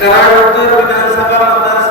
कराड उत्तर विधानसभा मतदारसंघामध्ये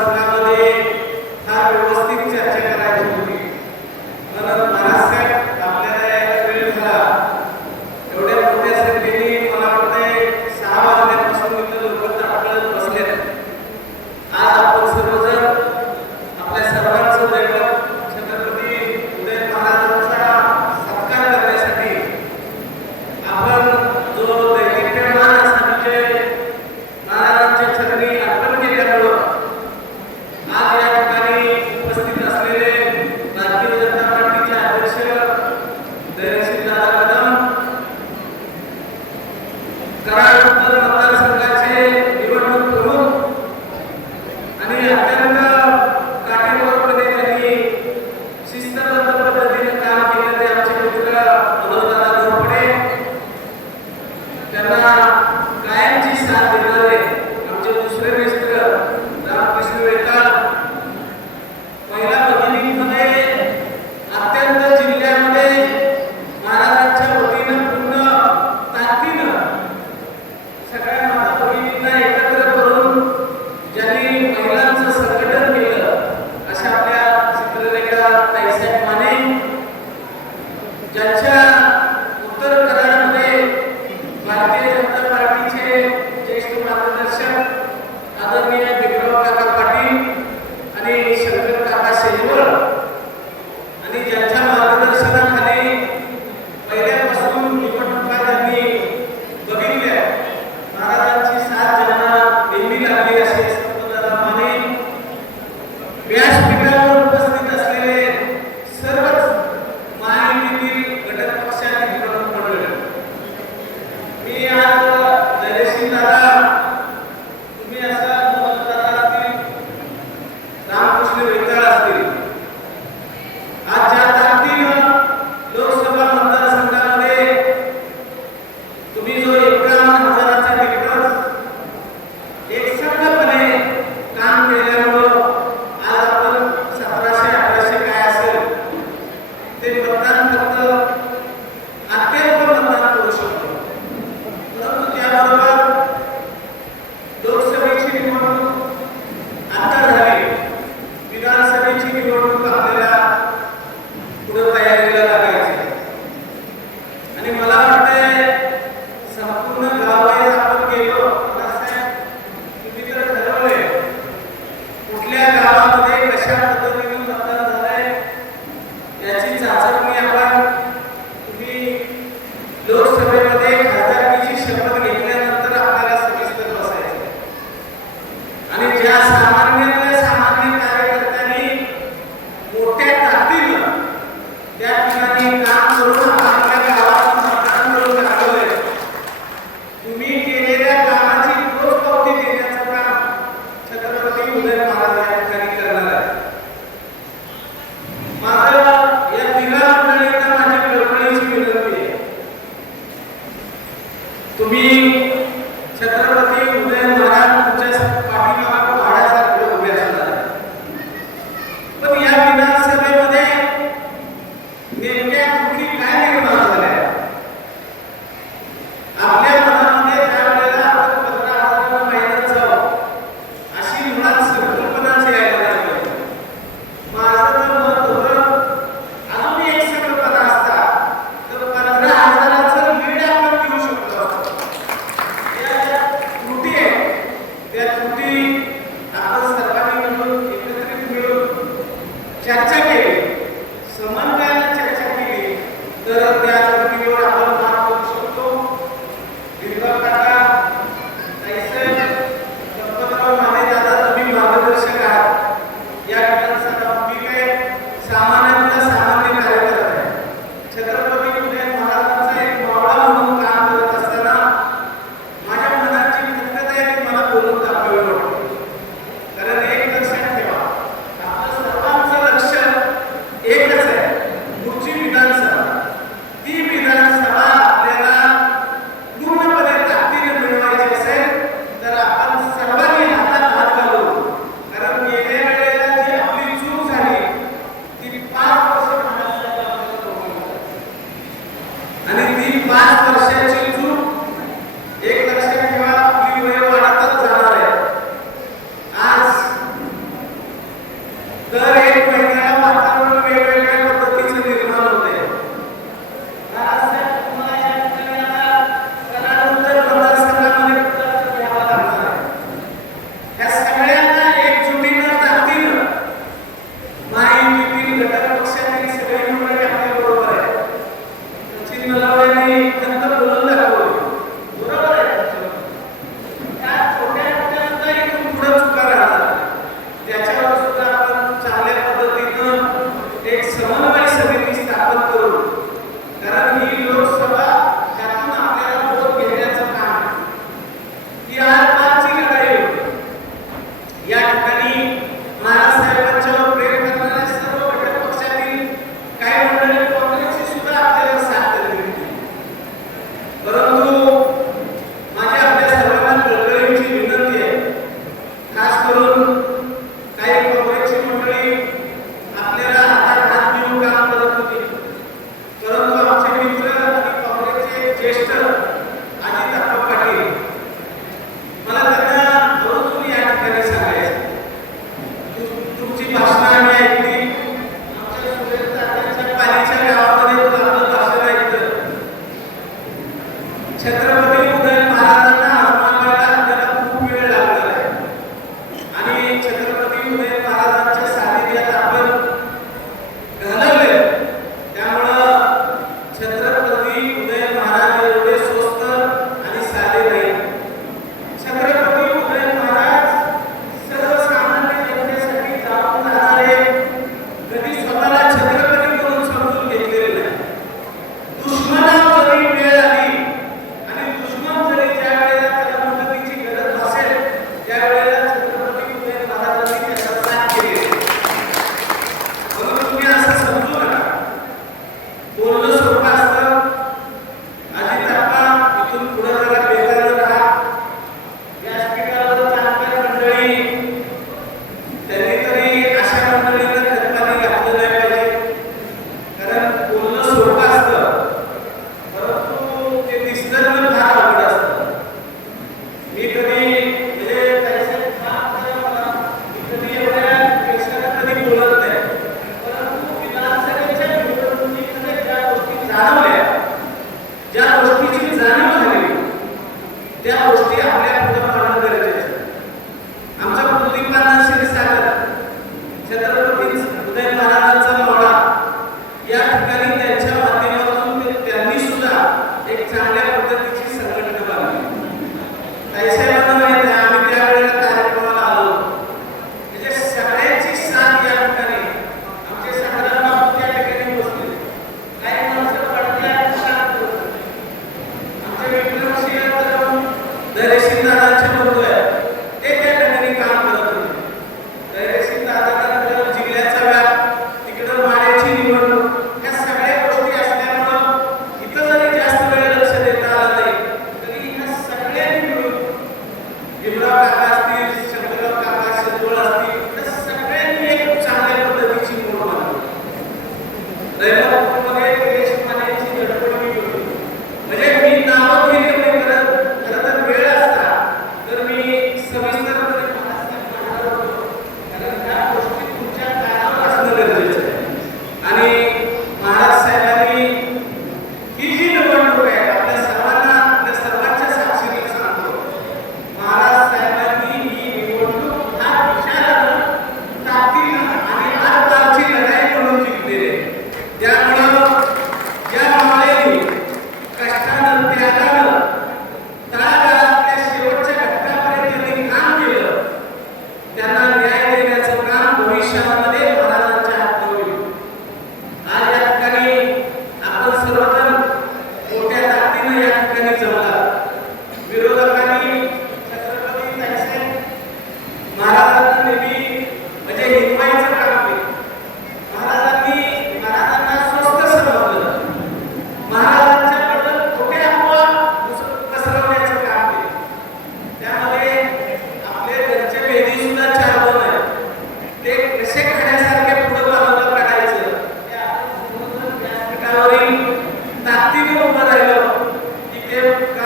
I am Jesus, I will Chhatrapati Uday Narayan Patil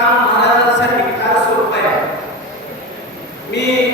काम महाराजांसाठी फार सोपं आहे मी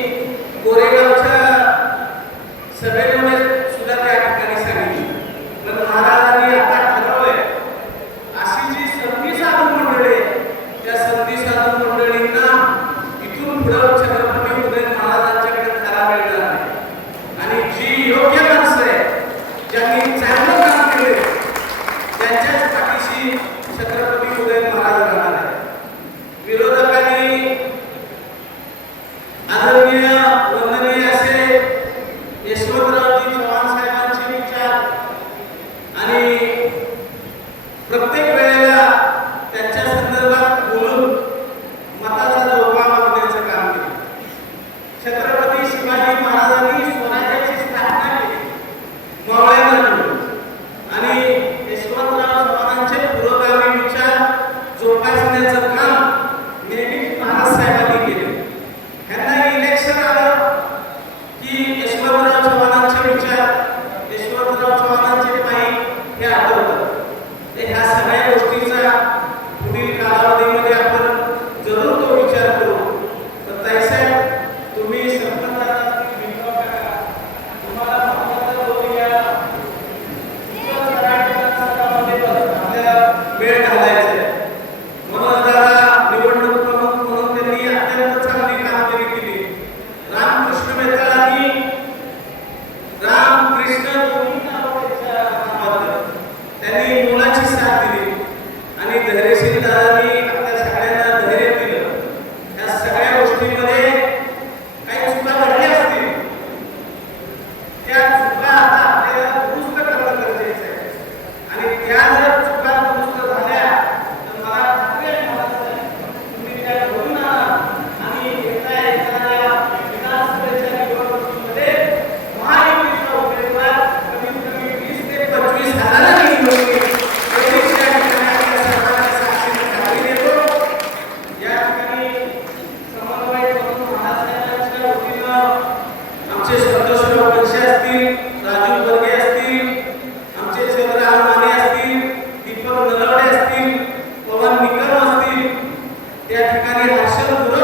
त्या ठिकाणी राशन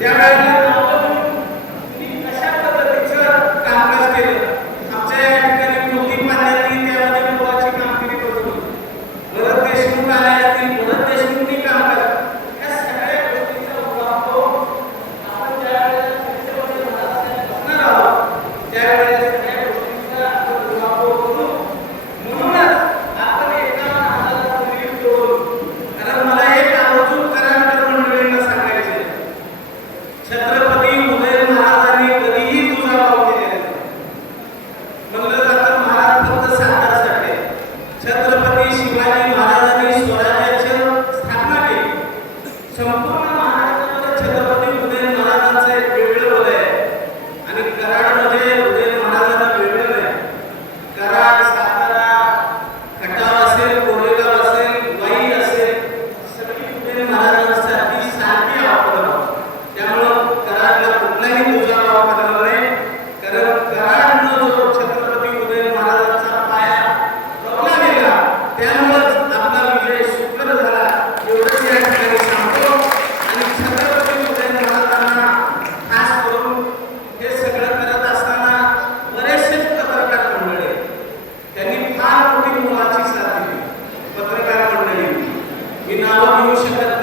Ja, ಇನ್ನು ನಾವು